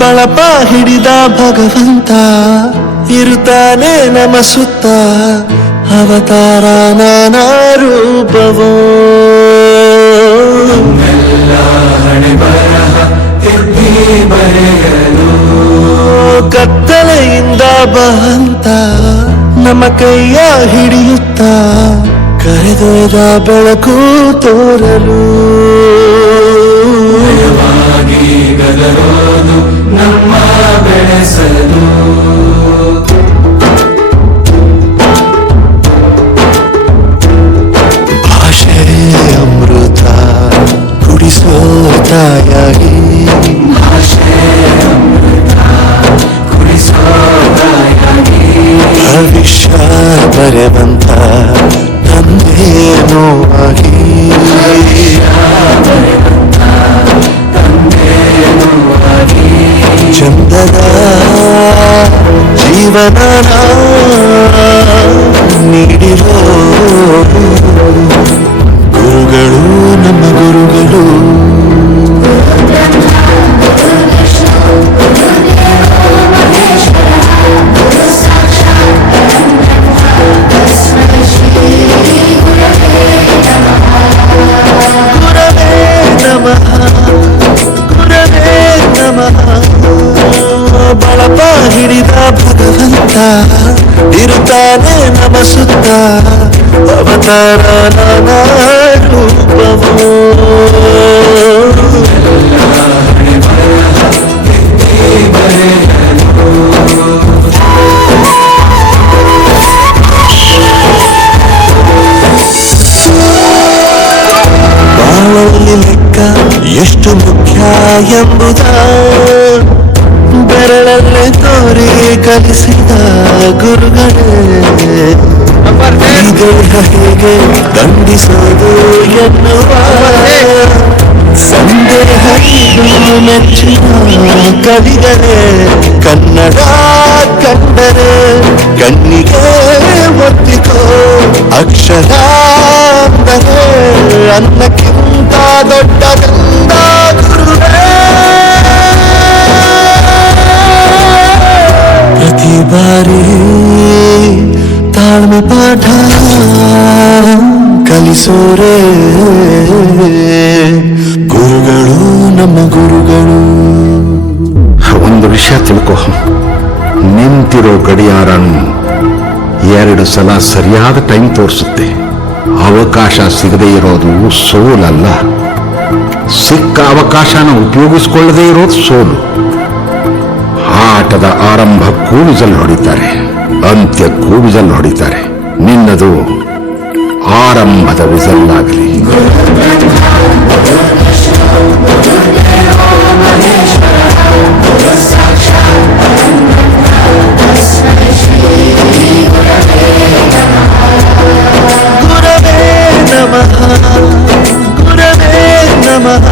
ಬಳಪ ಹಿಡಿದ ಭಗವಂತ ಇರುತ್ತಾನೆ ನಮ ಸುತ್ತ ಅವತಾರ ನಾನಾ ರೂಪವೋ ಕತ್ತಲೆಯಿಂದ ಬಹಂತ ನಮ್ಮ ಕೈಯ ಹಿಡಿಯುತ್ತ ಕರೆದೊಯ್ದ ಬೆಳಕು ತೋರಲು ಗದರೋದು ನಮ್ಮ ಬೆಳೆಸಲು ಭಾಷೆ ಅಮೃತ ಕುಡಿಸೋ ತಾಯಾಗಿ ಭವಿಷ್ಯ ಬರೆವಂತ ತಂದೆ ನೋವಾಗಿ ಚಂದದ ಜೀವನ ನೀಡಿರೋ ಗುರುಗಳು ನಮ್ಮ ಗುರುಗಳು ಬಳಪ ಹಿಡಿದ ಭಗವಂತ ಇರುತ್ತಾನೆ ನಮ ಸುತ್ತ ಅವತಾರ ನಾನಾ ರೂಪವೋ ಬಾಳಲ್ಲಿ ಲೆಕ್ಕ ಎಷ್ಟು ಮುಖ್ಯ ಎಂಬುದ ಬೆರಳಲ್ಲೇ ತೋರಿ ಕಲಿಸಿದ ಗುರುಗಳೇ ಈ ದೇಹ ಹೇಗೆ ದಂಡಿಸೋದು ಎನ್ನುವ ಸಂದೇಹ ಇದು ಮೆಚ್ಚಿನ ಕವಿಗಳೇ ಕನ್ನಡ ಕಂಡರೆ ಕಣ್ಣಿಗೆ ಒತ್ತಿಕೋ ಅಕ್ಷರ ಅಂದರೆ ಅನ್ನಕ್ಕಿಂತ ದೊಡ್ಡದೆಂದ ಗುರುವೇ ಪ್ರತಿ ಬಾರಿ ತಾಳ್ಮೆ ಪಾಠ ಕಲಿಸೋರೇ ಗುರುಗಳು ನಮ್ಮ ಗುರುಗಳು. ಒಂದು ವಿಷಯ ತಿಳ್ಕೊ, ನಿಂತಿರೋ ಗಡಿಯಾರನು 2 ಸಲ ಸರಿಯಾದ ಟೈಮ್ ತೋರಿಸುತ್ತೆ. ಅವಕಾಶ ಸಿಗದೇ ಇರೋದು ಸೋಲಲ್ಲ, ಸಿಕ್ಕ ಅವಕಾಶನ ಉಪಯೋಗಿಸ್ಕೊಳ್ಳದೇ ಇರೋದು ಸೋಲು. ಆಟದ ಆರಂಭಕ್ಕೂ ವಿಜಲ್ ಹೊಡಿತಾರೆ, ಅಂತ್ಯಕ್ಕೂ ವಿಜಲ್ ಹೊಡಿತಾರೆ. ನಿನ್ನದು ಆರಂಭದ ವಿಜಲ್ ಆಗಲಿ. ಗುರವೇ ನಮಃ, ಗುರವೇ ನಮಃ.